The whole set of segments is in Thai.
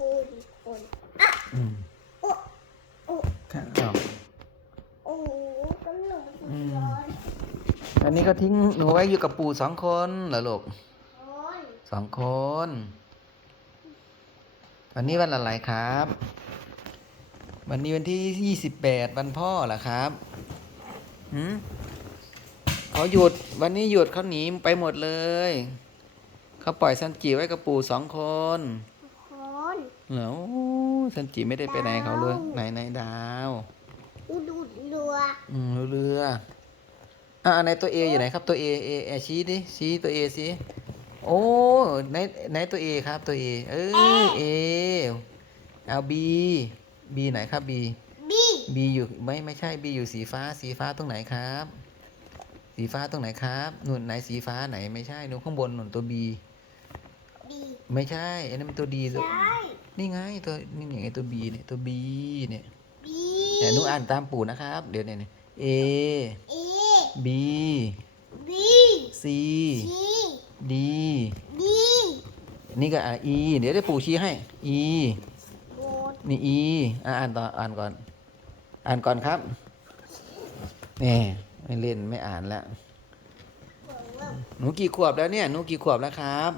ปูนคนอืมโอ้โอ้ครับอ้าวโอ้กำหนดอืมร้อนอันนี้ก็ทิ้งหนูไว้อยู่กับปู่สองคนเหรอลูกร้อนสองคน วันนี้วันอะไรครับ วันนี้วันที่ยี่สิบแปดวันพ่อเหรอครับหืมเขาหยุดวันนี้หยุดเขาหนีไปหมดเลย เขาปล่อยซันจิไว้กับปู่สองคนร้อน เหรอโอ้ซันจิไม่ได้ไปไหนเขาเลยไหนไหนดาวดูดูดัวอืมเรืออ่าไหนตัวเออยู่ไหนครับตัวเอเอเอชี้ดิชี้ตัวเอสิโอ้ไหนไหนตัวเอครับตัวเอเออเอเอาบีบีไหนครับบีบีบีอยู่ไม่ไม่ใช่บีอยู่สีฟ้าสีฟ้าตรงไหนครับ สีฟ้าตรงไหนครับหนุนไหนสีฟ้าไหนไม่ใช่หนูข้างบนหนุนตัวบีบีไม่ใช่อันนั้นมันตัวดีตัวใช่ นี่ไงตัวนี่ไงตัวบีเนี่ยตัวบีเนี่ยบีเดี๋ยวหนูอ่านตามปู่นะครับ เดี๋ยวเนี่ยเอเอ B บี C ซี D ดีนี่ก็อะ E เดี๋ยวได้ปู่ชี้ให้ E โบดนี่ E อะอ่านต่ออ่านก่อน อ่านก่อนครับแหนี่ไม่เล่นไม่อ่านแล้วหนูกี่ขวบแล้วเนี่ย หนูกี่ขวบแล้วครับ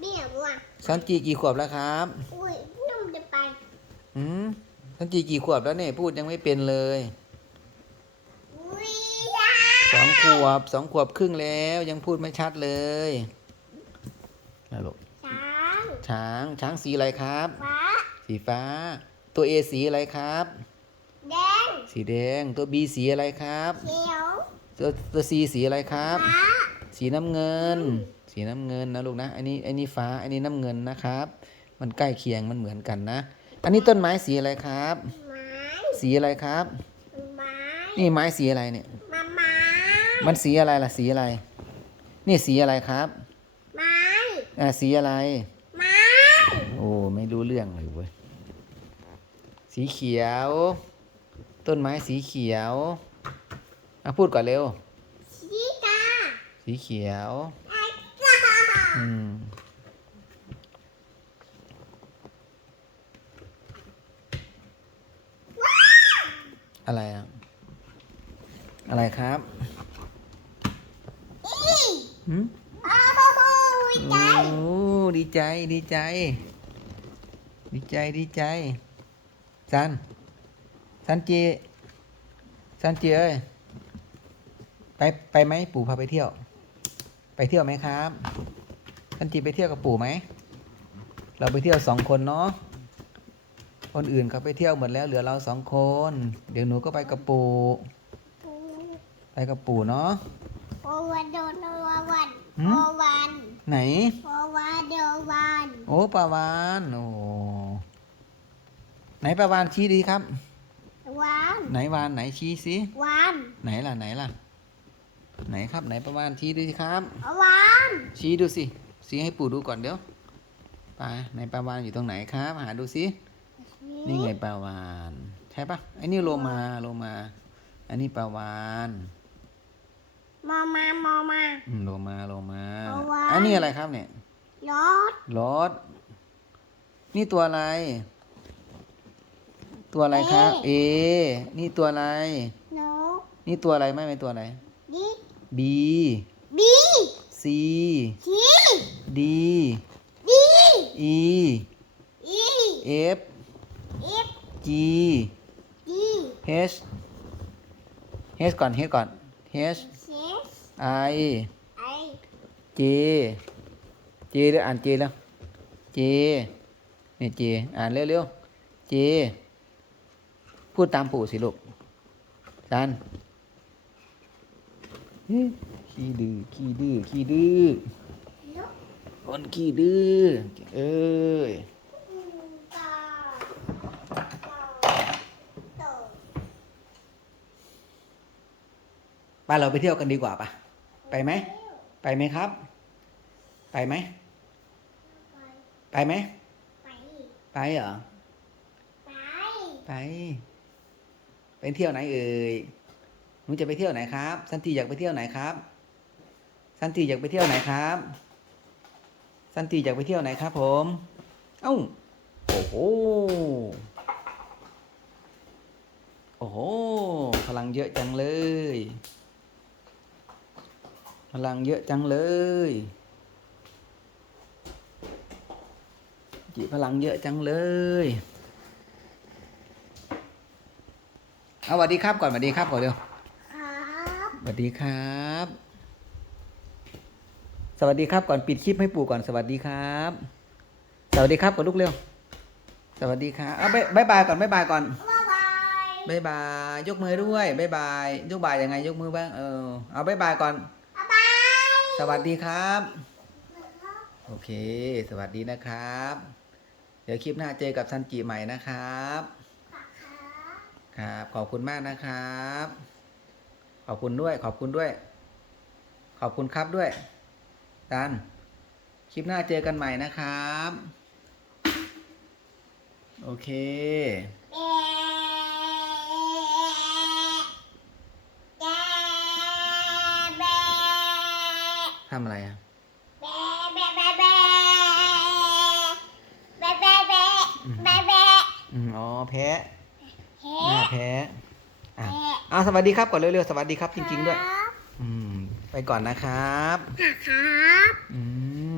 เบี้ยว่ะซันจีกี่ขวบแล้วครับอุ้ยนุ่มจะไปหืมซันจีกี่ขวบแล้วเนี่ยพูดยังไม่เป็นเลยอุ้ยสองขวบสองขวบครึ่งแล้วยังพูดไม่ชัดเลยนะลูกช้างช้างช้างสีอะไรครับ ฟ้าสีฟ้า ตัว A สีอะไรครับ แดงสีแดงตัว B สีอะไรครับ เขียวตัวตัว C สีอะไรครับ ฟ้า สีน้ำเงิน สีน้ำเงินนะลูกนะอันนี้อันนี้ฟ้าอันนี้น้ำเงินนะครับ มันใกล้เคียงมันเหมือนกันนะ อันนี้ต้นไม้สีอะไรครับไม้สีอะไรครับไม้นี่ไม้สีอะไรเนี่ยมาไม้มันสีอะไรล่ะสีอะไร นี่สีอะไรครับ ไม้อ่าสีอะไร ไม้ โอ้ไม่รู้เรื่องเลยเว้ย สีเขียว ต้นไม้สีเขียวอะพูดก่อนเร็วชีตาสีเขียวไอ้จ้า อืมอะไรอะอะไรครับอีหืมโอ้โหใจโอ้ดีใจ ดีใจ ดีใจ ดีใจ ซัน ซันจี ซันจีเอ้ย ไป ไปไหมปู่พาไปเที่ยว ไปเที่ยวไหมครับ ซันจีไปเที่ยวกับปู่ไหม เราไปเที่ยวสองคนเนาะ คนอื่นเขาไปเที่ยวหมดแล้วเหลือเราสองคน เดี๋ยวหนูก็ไปกับปู่ ไปกับปู่เนาะโอวันโดนโอวันหืมโอวันไหนโอวันโอวันโอ้ปลาวานโอ้ไหนปลาวานชี้ดีครับวันไหนวานไหนชี้สิวันไหนล่ะไหนล่ะ ไหนครับไหนปลาวานชี้ดูสิครับวันชี้ดูสิ ชี้ให้ปู่ดูก่อนเดี๋ยวไปไหนปลาวานอยู่ตรงไหนครับหาดูสินี่ไงปลาวานใช่ปะไอ้นี่โลมาโลมา อันนี้ปลาวานมอมามอมาอืมโลมาโลมาปลาวาฬ อันนี้อะไรครับเนี่ยรถรถนี่ตัวอะไร ตัวอะไรครับเอนี่ตัวอะไร นกนี่ตัวอะไรไม่เป็นตัวอะไรดิ B บี C ที D ดี E อี F เอฟ G ดี H H ก่อน H ก่อน H เซส I ไอ J J เร็วอ่าน J แล้ว J นี่ J อ่านเร็วๆ J พูดตามปู่สิลูกดันเฮ้ย ขี้ดื้อขี้ดื้อขี้ดื้อนกคนขี้ดื้อเอ้ยตาโตป้าเราไปเที่ยวกันดีกว่าปะไปไหม ไปไหมครับ ไปไหม ไปไหม ไปไปเหรอไปไป ไปเที่ยวไหนเอ่ยหนูจะไปเที่ยวไหนครับ สันติอยากไปเที่ยวไหนครับ สันติอยากไปเที่ยวไหนครับ สันติอยากไปเที่ยวไหนครับ ผม เอ้า โอ้โห โอ้โห พลังเยอะจังเลย พลังเยอะจังเลยจิพลังเยอะจังเลยเอาสวัสดีครับก่อนสวัสดีครับก่อนเร็วครับสวัสดีครับ สวัสดีครับก่อนปิดคลิปให้ปู่ก่อนสวัสดีครับ สวัสดีครับก่อนลูกเร็ว สวัสดีครับเอาบายบายก่อนบายบายก่อนบ๊ายบายบายบายยกมือด้วยบายบายยกบายยังไงยกมือบ้างเออเอาบายบายก่อนบ๊ายบายสวัสดีครับ โอเค สวัสดีนะครับ เดี๋ยวคลิปหน้าเจอกับซันจิใหม่นะครับ ครับขอบคุณมากนะครับ ขอบคุณด้วย ขอบคุณด้วย ขอบคุณครับด้วย ตัน คลิปหน้าเจอกันใหม่นะครับ โอเค ทำอะไรอะ อืมอ๋อ แพ้หน้าแพ้อะอะสวัสดีครับก่อนเร็วๆ สวัสดีครับจริงๆด้วย อืม ไปก่อนนะครับ ครับ อืม